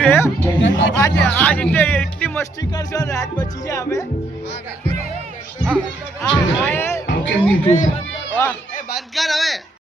ગયું હે આજે આજ એટલે એટલી મસ્તી કરશો ને આજ પછી છે અમે એ બંધ કર હવે